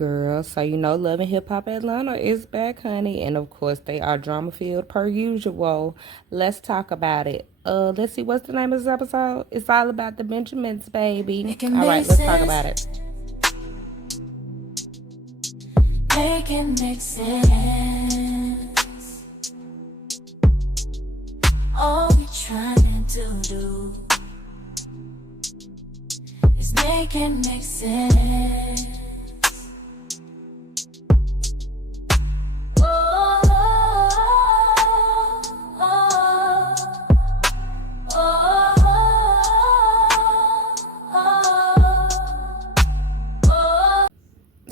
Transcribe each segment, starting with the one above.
Girl, so you know Love and Hip Hop Atlanta is back, honey. And of course they are drama filled per usual. Let's talk about it. Let's see what's the name of this episode. It's all about the Benjamins, baby. Alright, let's talk about it. Make it make sense. All we trying to do is make it make sense.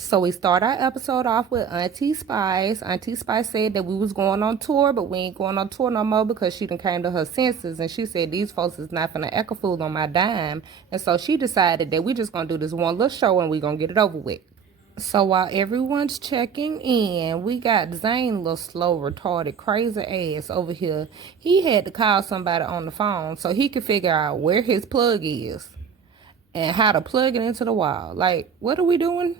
So we start our episode off with Auntie Spice. Auntie Spice said that we was going on tour, but we ain't going on tour no more because she done came to her senses. And she said these folks is not finna act a fool on my dime. And so she decided that we just gonna do this one little show and we gonna get it over with. So while everyone's checking in, we got Zane, little slow, retarded, crazy ass over here. He had to call somebody on the phone so he could figure out where his plug is and how to plug it into the wall. Like, what are we doing?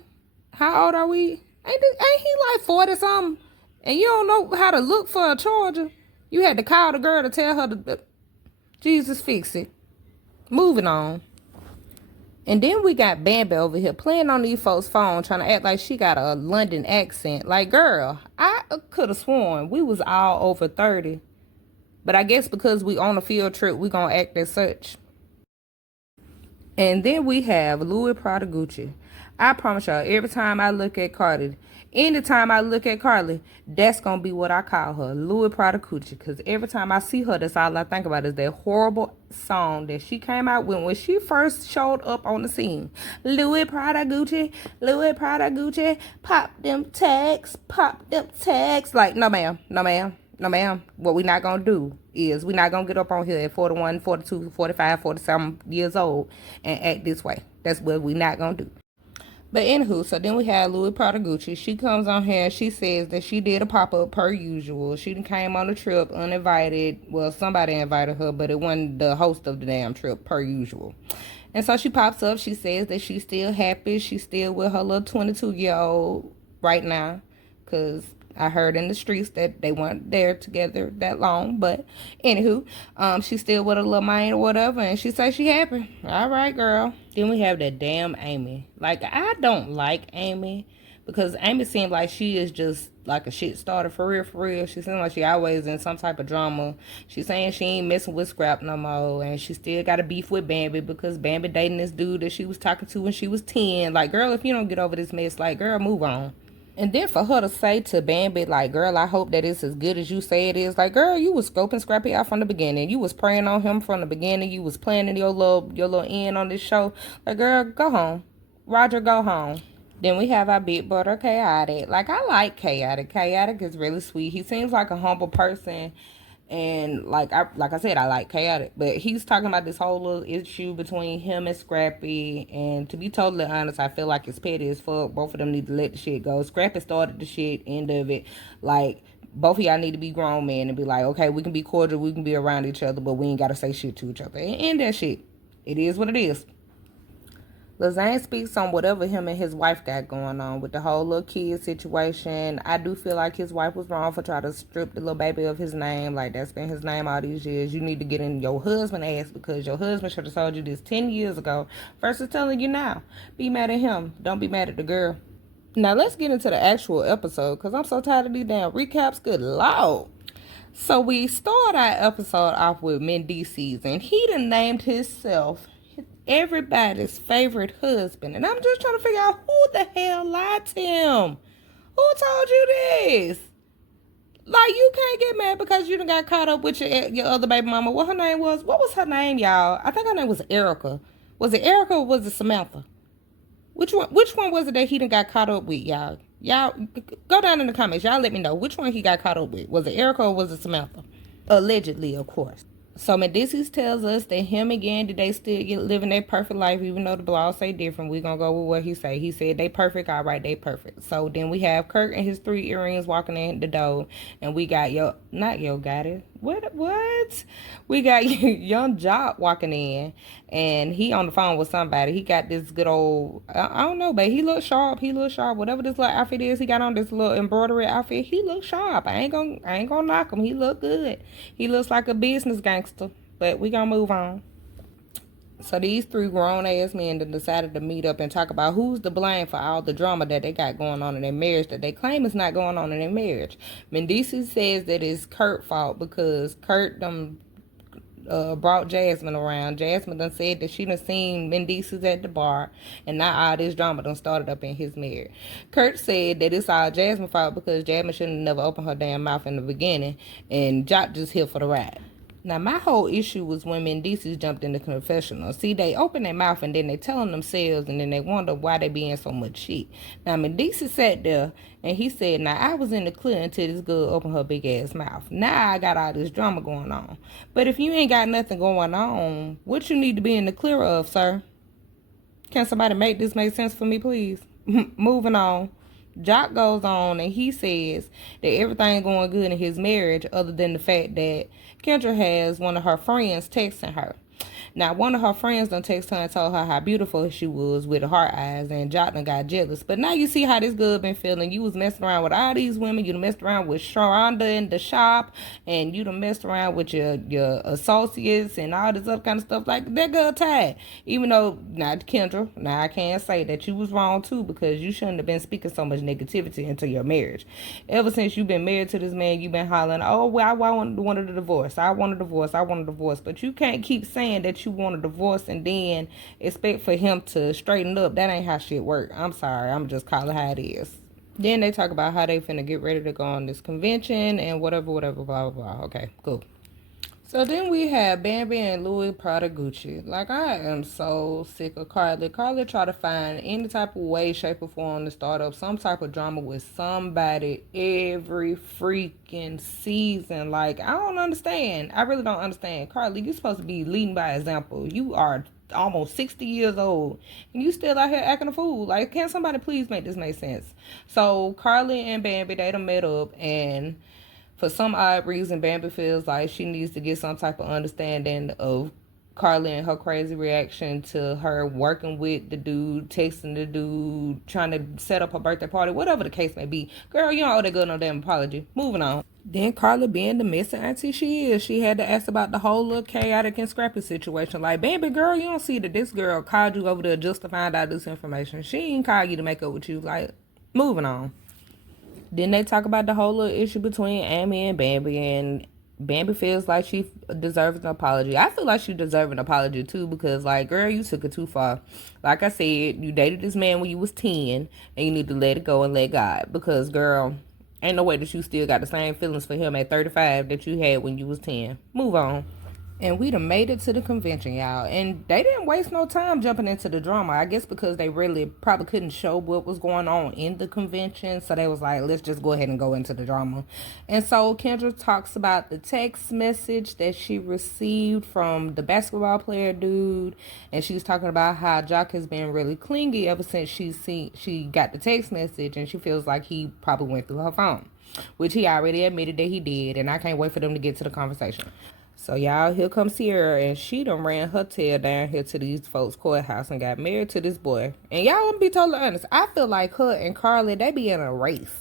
How old are we? Ain't he like 40 something? And you don't know how to look for a charger? You had to call the girl to tell her to Jesus fix it. Moving on. And then we got Bambi over here playing on these folks' phone, trying to act like she got a London accent. Like, girl, I could have sworn we was all over 30. But I guess because we on a field trip, we gonna act as such. And then we have Louis Pradagucci. I promise y'all, every time I look at Carly, anytime I look at Carly, that's going to be what I call her, Louis Pradagucci. Because every time I see her, that's all I think about is that horrible song that she came out with when she first showed up on the scene. Louis Pradagucci, pop them tags. Like, no ma'am. What we not going to do is we not going to get up on here at 41, 42, 45, 47 years old and act this way. That's what we not going to do. But anywho, so then we had Louis Pradagucci. She comes on here and she says that she did a pop-up per usual. She came on the trip uninvited. Well, somebody invited her, but it wasn't the host of the damn trip per usual. And so she pops up. She says that she's still happy. She's still with her little 22-year-old right now. Because I heard in the streets that they weren't there together that long. But anywho, she's still with her little man or whatever. And she says she happy. All right, girl. Then we have that damn Amy. Like, I don't like Amy. Because Amy seems like she is just like a shit starter for real. She seems like she always in some type of drama. She's saying she ain't messing with Scrap no more. And she still got a beef with Bambi because Bambi dating this dude that she was talking to when she was 10. Like, girl, if you don't get over this mess, like, girl, move on. And then for her to say to Bambi, like, girl, I hope that it's as good as you say it is. Like, girl, you was scoping Scrappy out from the beginning. You was preying on him from the beginning. You was planning your little end on this show. Like, girl, go home. Roger, go home. Then we have our big brother, Chaotic. Like, I like Chaotic. Chaotic is really sweet. He seems like a humble person. And like I said, I like Chaotic. But he's talking about this whole little issue between him and Scrappy. And to be totally honest, I feel like it's petty as fuck. Both of them need to let the shit go. Scrappy started the shit, end of it. Like, both of y'all need to be grown men and be like, okay, we can be cordial, we can be around each other, but we ain't got to say shit to each other. And end that shit. It is what it is. Lazane speaks on whatever him and his wife got going on with the whole little kid situation. I do feel like his wife was wrong for trying to strip the little baby of his name. Like, that's been his name all these years. You need to get in your husband's ass because your husband should have told you this 10 years ago versus telling you now. Be mad at him. Don't be mad at the girl. Now, let's get into the actual episode because I'm so tired of these damn recaps. Good Lord. So, we start our episode off with Mendices, and he done named himself everybody's favorite husband. And I'm just trying to figure out who the hell lied to him. Who told you this? Like, you can't get mad because you done got caught up with your other baby mama. What her name was? What was her name, y'all? I think her name was Erica. Was it Erica or was it Samantha? Which one was it that he done got caught up with, y'all? Y'all, go down in the comments. Y'all let me know which one he got caught up with. Was it Erica or was it Samantha? Allegedly, of course. So Medicis tells us that him and Gandy, they still living their perfect life, even though the blogs say different. We're going to go with what he say. He said they perfect. All right, they perfect. So then we have Kirk and his 3 earrings walking in the door. And we got not Yo Gotti. What? We got young Jock walking in, and he on the phone with somebody. He got this good old, I don't know, but he look sharp. He look sharp. Whatever this little outfit is, he got on this little embroidery outfit. He look sharp. I ain't gonna knock him. He look good. He looks like a business gangster. But we gonna move on. So these three grown ass men then decided to meet up and talk about who's to blame for all the drama that they got going on in their marriage that they claim is not going on in their marriage. Mendici says that it's Kurt's fault because Kurt brought Jasmine around. Jasmine done said that she done seen Mendici's at the bar, and now all this drama done started up in his marriage. Kurt said that it's all Jasmine's fault because Jasmine should have never opened her damn mouth in the beginning, and Jock just here for the ride. Now, my whole issue was when Mendici jumped in the confessional. See, they open their mouth and then they telling themselves and then they wonder why they be in so much shit. Now, Mendici sat there and he said, now, I was in the clear until this girl opened her big ass mouth. Now I got all this drama going on. But if you ain't got nothing going on, what you need to be in the clear of, sir? Can somebody make this make sense for me, please? Moving on. Jock goes on and he says that everything going good in his marriage other than the fact that Kendra has one of her friends texting her. Now, one of her friends done text her and told her how beautiful she was with heart eyes, and Jock done got jealous. But now you see how this girl been feeling. You was messing around with all these women. You done messed around with Sharonda in the shop, and you done messed around with your associates and all this other kind of stuff. Like, that girl tired. Even though, not Kendra, now I can't say that you was wrong too, because you shouldn't have been speaking so much negativity into your marriage. Ever since you've been married to this man, you've been hollering, oh, well, I wanted a divorce. I want a divorce. I want a divorce. But you can't keep saying that you want a divorce and then expect for him to straighten up. That ain't how shit work. I'm sorry. I'm just calling how it is. Then they talk about how they finna get ready to go on this convention and whatever, blah, blah, blah. Okay, cool. So then we have Bambi and Louis Pradagucci. Like, I am so sick of Carly. Carly try to find any type of way, shape, or form to start up some type of drama with somebody every freaking season. Like, I don't understand. I really don't understand. Carly, you're supposed to be leading by example. You are almost 60 years old and you still out here acting a fool. Like, can somebody please make this make sense? So Carly and Bambi, they done met up, and for some odd reason, Bambi feels like she needs to get some type of understanding of Carly and her crazy reaction to her working with the dude, texting the dude, trying to set up her birthday party, whatever the case may be. Girl, you don't owe that girl no damn apology. Moving on. Then Carly, being the messy auntie she is, she had to ask about the whole little chaotic and scrappy situation. Like, Bambi, girl, you don't see that this girl called you over there just to find out this information. She ain't called you to make up with you. Like, moving on. Then they talk about the whole little issue between Amy and Bambi, and Bambi feels like she deserves an apology. I feel like she deserves an apology too, because, like, girl, you took it too far. Like I said, you dated this man when you was 10, and you need to let it go and let God. Because, girl, ain't no way that you still got the same feelings for him at 35 that you had when you was 10. Move on. And we done made it to the convention, y'all. And they didn't waste no time jumping into the drama. I guess because they really probably couldn't show what was going on in the convention. So they was like, let's just go ahead and go into the drama. And so Kendra talks about the text message that she received from the basketball player dude. And she was talking about how Jock has been really clingy ever since she got the text message. And she feels like he probably went through her phone, which he already admitted that he did. And I can't wait for them to get to the conversation. So, y'all, here comes Sierra, and she done ran her tail down here to these folks' courthouse and got married to this boy. And y'all, I'm gonna be totally honest, I feel like her and Carly, they be in a race.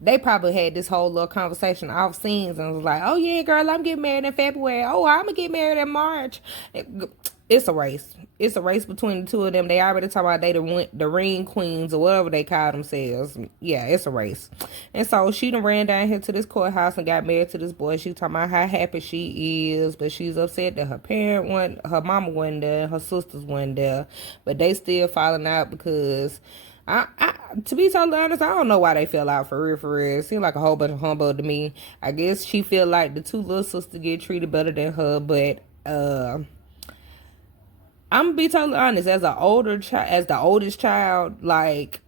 They probably had this whole little conversation off scenes and was like, oh, yeah, girl, I'm getting married in February. Oh, I'm gonna get married in March. It's a race. It's a race between the two of them. They already talking about they the ring queens or whatever they call themselves. Yeah, it's a race. And so she done ran down here to this courthouse and got married to this boy. She talking about how happy she is, but she's upset that her mama wasn't there, her sisters wasn't there, but they still falling out because to be totally honest, I don't know why they fell out for real. It seemed like a whole bunch of humbug to me. I guess she feel like the two little sisters get treated better than her, but I'm gonna be totally honest. As the oldest child, like,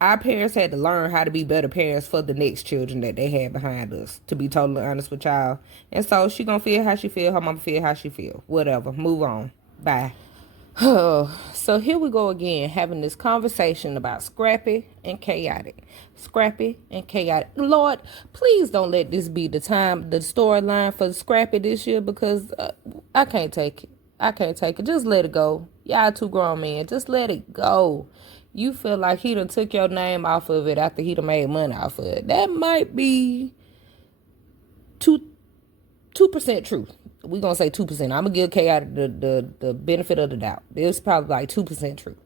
our parents had to learn how to be better parents for the next children that they had behind us. To be totally honest with y'all, and so she gonna feel how she feel. Her mama feel how she feel. Whatever. Move on. Bye. So here we go again, having this conversation about scrappy and chaotic. Scrappy and chaotic. Lord, please don't let this be the storyline for scrappy this year, because I can't take it. I can't take it. Just let it go. Y'all two grown men. Just let it go. You feel like he done took your name off of it after he done made money off of it. That might be 2% true. We're gonna say 2%. I'm gonna give chaotic the benefit of the doubt. It's probably like 2% true.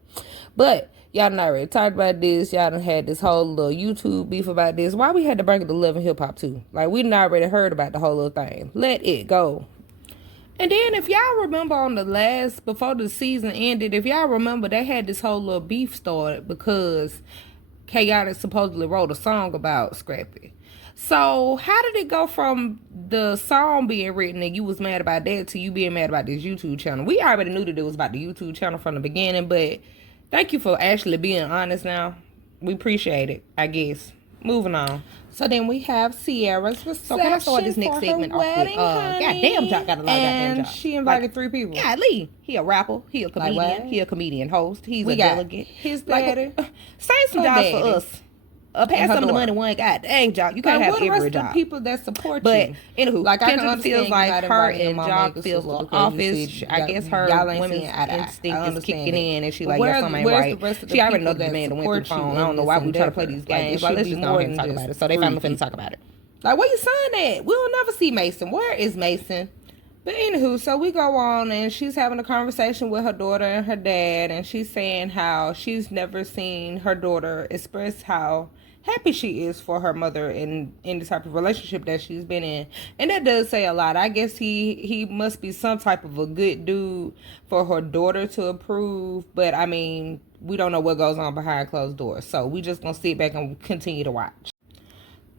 But y'all done already talked about this. Y'all done had this whole little YouTube beef about this. Why we had to bring it to Love and Hip Hop too? Like, we done already heard about the whole little thing. Let it go. And then if y'all remember on before the season ended, if y'all remember, they had this whole little beef started because Chaotic supposedly wrote a song about Scrappy. So how did it go from the song being written and you was mad about that to you being mad about this YouTube channel? We already knew that it was about the YouTube channel from the beginning, but thank you for actually being honest now. We appreciate it, I guess. Moving on. So then we have Sierra's reception. So can I start this next segment off with goddamn Jock got a lot of goddamn jobs. She invited 3 people. Yeah, Lee. He a rapper. He a comedian. He a comedian host. He's a delegate. His daddy. Say some jobs for us. Pass some of the money one. God dang, Jock. You can't have every job. What the rest of the people that support you? But anywho, like, Kendra feels like her and Jock feels a little office. I guess her women's instinct is kicking in, and she like, yeah, something ain't right. She already know the man that went through the phone. I don't know why we try to play these games. Like, let's just go ahead and talk about it. So they finally finna talk about it. Like, where you sign at? We'll never see Mason. Where is Mason? But anywho, so we go on, and she's having a conversation with her daughter and her dad, and she's saying how she's never seen her daughter express how happy she is for her mother in the type of relationship that she's been in. And that does say a lot. I guess he must be some type of a good dude for her daughter to approve. But I mean, we don't know what goes on behind closed doors. So we just gonna sit back and continue to watch.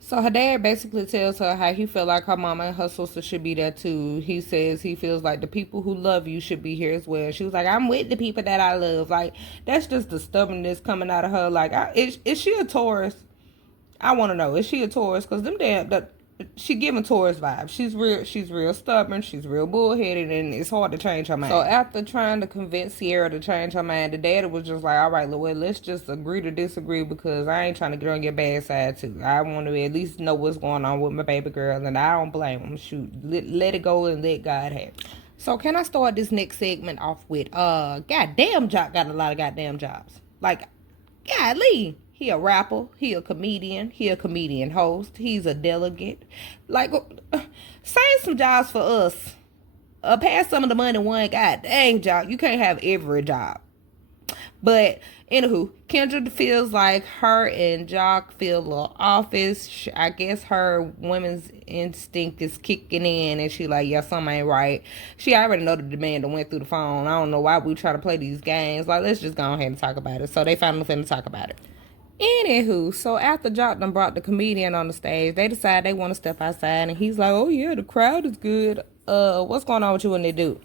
So her dad basically tells her how he feel like her mama and her sister should be there too. He says he feels like the people who love you should be here as well. She was like, I'm with the people that I love. Like, that's just the stubbornness coming out of her. Like, is she a Taurus? I want to know, is she a Taurus? Because she giving Taurus vibes. She's real stubborn. She's real bullheaded, and it's hard to change her mind. So after trying to convince Sierra to change her mind, the daddy was just like, all right, well, let's just agree to disagree, because I ain't trying to get on your bad side too. I want to at least know what's going on with my baby girl, and I don't blame him. Shoot, let it go and let God have it. So can I start this next segment off with, goddamn Jock got a lot of goddamn jobs. Like, golly. He a rapper. He a comedian. He a comedian host. He's a delegate. Like, save some jobs for us. Pass some of the money one. God dang, Jock. You can't have every job. But anywho, Kendra feels like her and Jock feel a little office. I guess her women's instinct is kicking in, and she like, yeah, something ain't right. She already know the demand that went through the phone. I don't know why we try to play these games. Like, let's just go ahead and talk about it. So they finally finna talk about it. Anywho, so after Jock done brought the comedian on the stage, they decide they want to step outside, and he's like, oh yeah, the crowd is good. What's going on with you and the dude?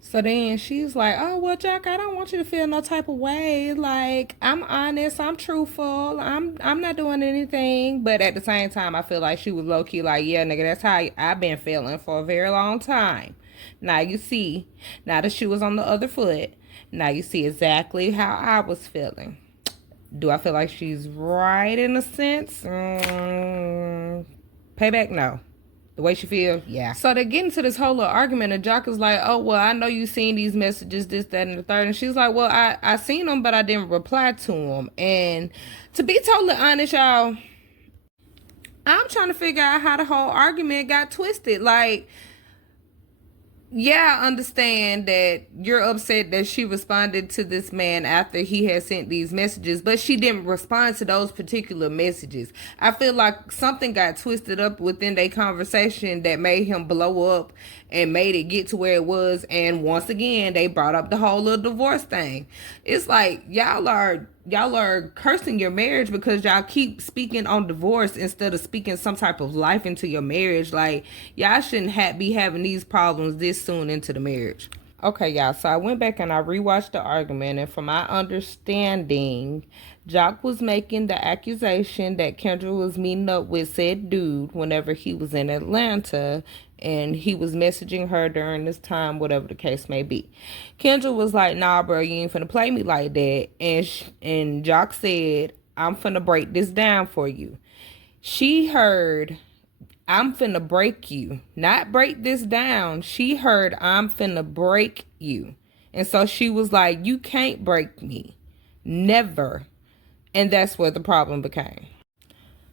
So then she's like, oh, well, Jock, I don't want you to feel no type of way. Like, I'm honest, I'm truthful, I'm not doing anything. But at the same time, I feel like she was low-key like, yeah, nigga, that's how I've been feeling for a very long time. Now you see, now that she was on the other foot, now you see exactly how I was feeling. Do I feel like she's right in a sense? Payback? No. The way she feels? Yeah. So they get into this whole little argument, and Jock is like, oh, well, I know you seen these messages, this, that, and the third. And she's like, well, I seen them, but I didn't reply to them. And to be totally honest, y'all, I'm trying to figure out how the whole argument got twisted. Like, yeah, I understand that you're upset that she responded to this man after he had sent these messages, but she didn't respond to those particular messages. I feel like something got twisted up within their conversation that made him blow up and made it get to where it was. And once again, they brought up the whole little divorce thing. It's like y'all are cursing your marriage because y'all keep speaking on divorce instead of speaking some type of life into your marriage. Like, y'all shouldn't be having these problems this soon into the marriage. Okay, y'all, so I went back and I rewatched the argument, and from my understanding, Jock was making the accusation that Kendra was meeting up with said dude whenever he was in Atlanta, and he was messaging her during this time, whatever the case may be. Kendra was like, nah, bro, you ain't finna play me like that. And Jock said, I'm finna break this down for you. She heard, I'm finna break you, not break this down. She heard, I'm finna break you. And so she was like, you can't break me. Never. And that's where the problem became.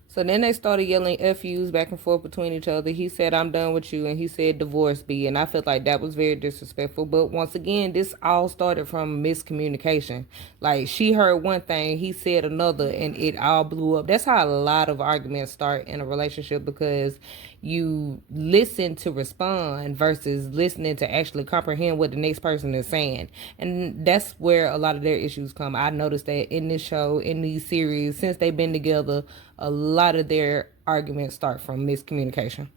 So then they started yelling FUs back and forth between each other. He said, I'm done with you. And he said, divorce be. And I felt like that was very disrespectful. But once again, this all started from miscommunication. Like, she heard one thing, he said another, and it all blew up. That's how a lot of arguments start in a relationship, because you listen to respond versus listening to actually comprehend what the next person is saying. And that's where a lot of their issues come. I noticed that in this show, in these series, since they've been together, a lot of their arguments start from miscommunication.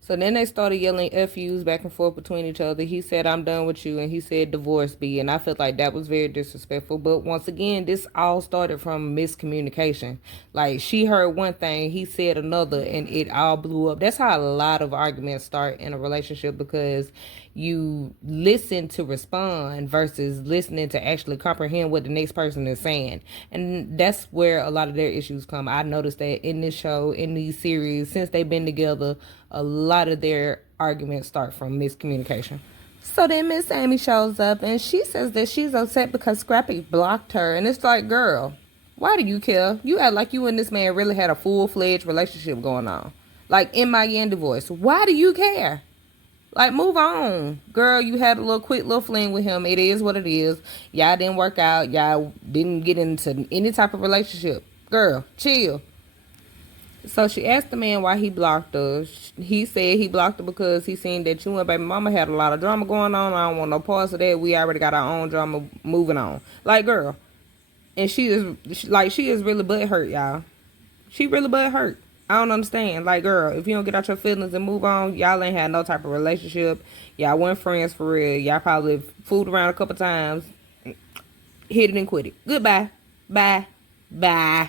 So then they started yelling FUs back and forth between each other. He said, I'm done with you. And he said, divorce be. And I felt like that was very disrespectful. But once again, this all started from miscommunication. Like, she heard one thing, he said another, and it all blew up. That's how a lot of arguments start in a relationship, because you listen to respond versus listening to actually comprehend what the next person is saying. And that's where a lot of their issues come. I noticed that in this show, in these series, since they've been together, a lot of their arguments start from miscommunication. So then Miss Amy shows up and she says that she's upset because Scrappy blocked her. And it's like, girl, why do you care? You act like you and this man really had a full-fledged relationship going on. Like, in my end divorce. Why do you care? Like, move on. Girl, you had a little quick little fling with him. It is what it is. Y'all didn't work out. Y'all didn't get into any type of relationship. Girl, chill. So she asked the man why he blocked her. He said he blocked her because he seen that you and baby mama had a lot of drama going on. I don't want no parts of that. We already got our own drama, moving on. Like, girl. And she is really butt hurt, y'all. She really butt hurt. I don't understand. Like, girl, if you don't get out your feelings and move on, y'all ain't had no type of relationship. Y'all weren't friends for real. Y'all probably fooled around a couple times. Hit it and quit it. Goodbye. Bye. Bye.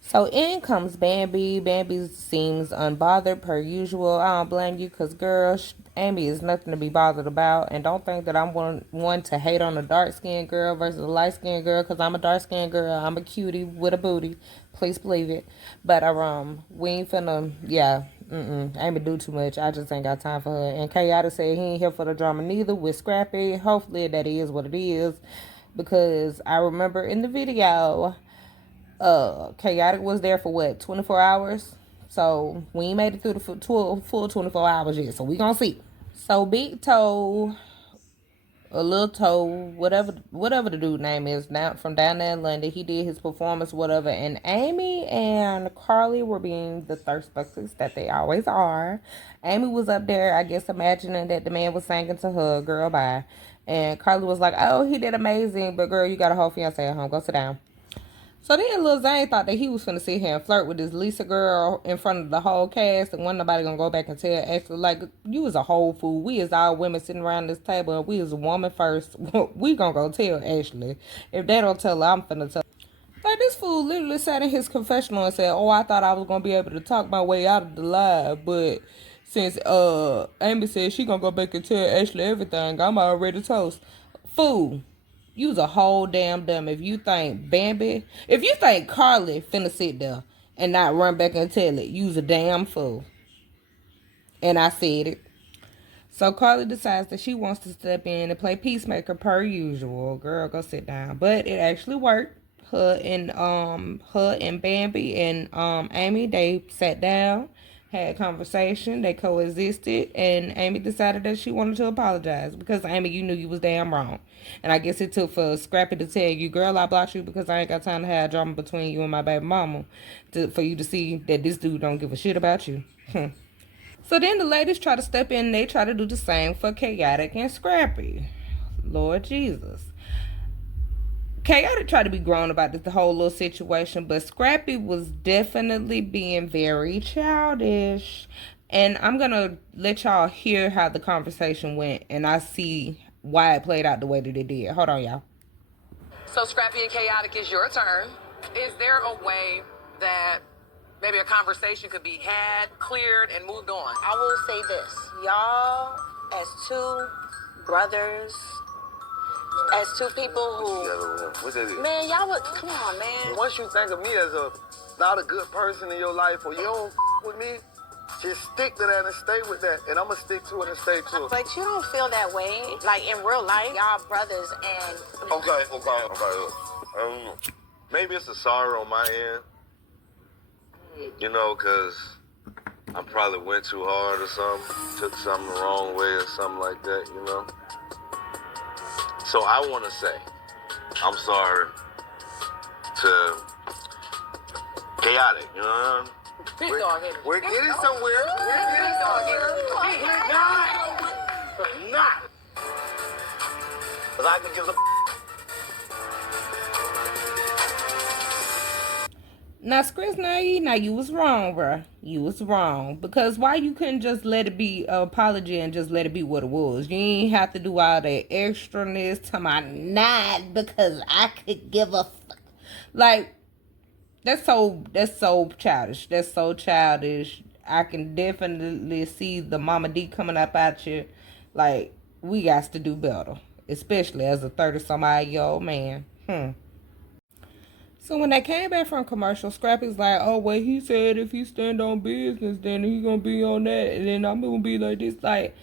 So in comes Bambi. Bambi seems unbothered per usual. I don't blame you, because, girl, Amy is nothing to be bothered about. And don't think that I'm one to hate on a dark-skinned girl versus a light-skinned girl, because I'm a dark-skinned girl. I'm a cutie with a booty. Please believe it. But we ain't finna, yeah, Amy do too much. I just ain't got time for her. And Chaotic said he ain't here for the drama neither with Scrappy. Hopefully that is what it is, because I remember in the video, Chaotic was there for what, 24 hours? So we ain't made it through the full 24 hours yet. So we gonna see. So Big Toe, a Little Toe, whatever the dude name is, now from down there in London, he did his performance, whatever. And Amy and Carly were being the thirst buckets that they always are. Amy was up there, I guess, imagining that the man was singing to her, girl, bye. And Carly was like, oh, he did amazing, but girl, you got a whole fiance at home. Go sit down. So then Lil Zane thought that he was finna sit here and flirt with this Lisa girl in front of the whole cast, and wasn't nobody gonna go back and tell Ashley, like, you was a whole fool. We is all women sitting around this table, and we is a woman first. We gonna go tell Ashley. If they don't tell her, I'm finna tell her. Like, this fool literally sat in his confessional and said, oh, I thought I was gonna be able to talk my way out of the lie, but since Amy said she gonna go back and tell Ashley everything, I'm already toast. Fool. You's a whole damn dumb if you think Carly finna sit there and not run back and tell it. You's a damn fool. And I said it. So Carly decides that she wants to step in and play peacemaker per usual. Girl, go sit down. But it actually worked. Her and Bambi and Amy, they sat down, had a conversation, they coexisted, and Amy decided that she wanted to apologize because, Amy, you knew you was damn wrong. And I guess it took for Scrappy to tell you, girl, I blocked you because I ain't got time to have drama between you and my baby mama for you to see that this dude don't give a shit about you. So then the ladies try to step in and they try to do the same for Chaotic and Scrappy. Lord Jesus. Chaotic tried to be grown about this, the whole little situation, but Scrappy was definitely being very childish. And I'm going to let y'all hear how the conversation went, and I see why it played out the way that it did. Hold on, y'all. So Scrappy and Chaotic, is your turn. Is there a way that maybe a conversation could be had, cleared, and moved on. I will say this. Y'all, as two brothers, as two people who... What that is? Man, y'all would... Come on, man. Once you think of me as not a good person in your life, or you don't with me, just stick to that and stay with that. And I'm going to stick to it and stay to it. But you don't feel that way. Like, in real life, y'all brothers and... Okay. Maybe it's a sorry on my end. You know, because I probably went too hard or something. Took something the wrong way or something like that, you know. So I want to say, I'm sorry to Chaotic, you know what I mean? We're getting somewhere. We're not. Because I can give a... Now, Chris, now you was wrong, bruh. You was wrong. Because why you couldn't just let it be an apology and just let it be what it was? You ain't have to do all that extraness to my not because I could give a fuck. Like, that's so childish. That's so childish. I can definitely see the Mama D coming up at you. Like, we got to do better. Especially as a 30-some-odd-year-old man. So when they came back from commercial, Scrappy's like, oh, well, he said if he stand on business, then he gonna be on that. And then I'm gonna be like this. Like,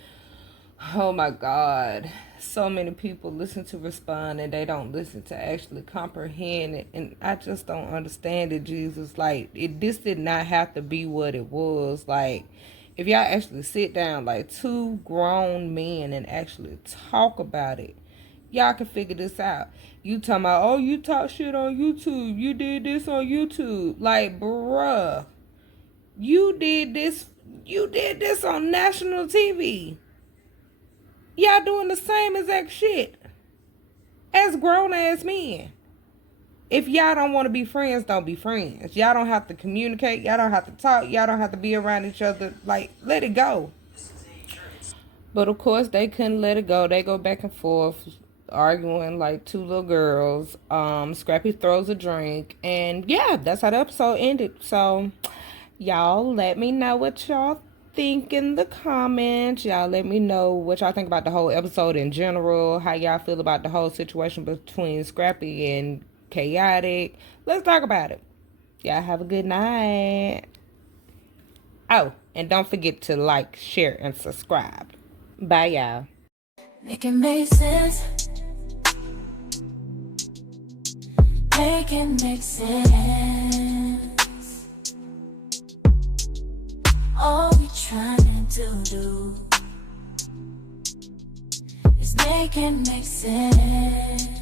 oh, my God. So many people listen to respond and they don't listen to actually comprehend it. And I just don't understand it, Jesus. Like, this did not have to be what it was. Like, if y'all actually sit down like two grown men and actually talk about it, y'all can figure this out. You talking about, oh, you talk shit on YouTube. You did this on YouTube. Like, bruh, you did this on national TV. Y'all doing the same exact shit as grown-ass men. If y'all don't want to be friends, don't be friends. Y'all don't have to communicate. Y'all don't have to talk. Y'all don't have to be around each other. Like, let it go. But, of course, they couldn't let it go. They go back and forth, arguing like two little girls. Scrappy throws a drink. And, yeah, that's how the episode ended. So, y'all let me know what y'all think in the comments. Y'all let me know what y'all think about the whole episode in general. How y'all feel about the whole situation between Scrappy and Chaotic. Let's talk about it. Y'all have a good night. Oh, and don't forget to like, share, and subscribe. Bye, y'all. Make it make sense. Make it make sense. All we trying to do is make it make sense.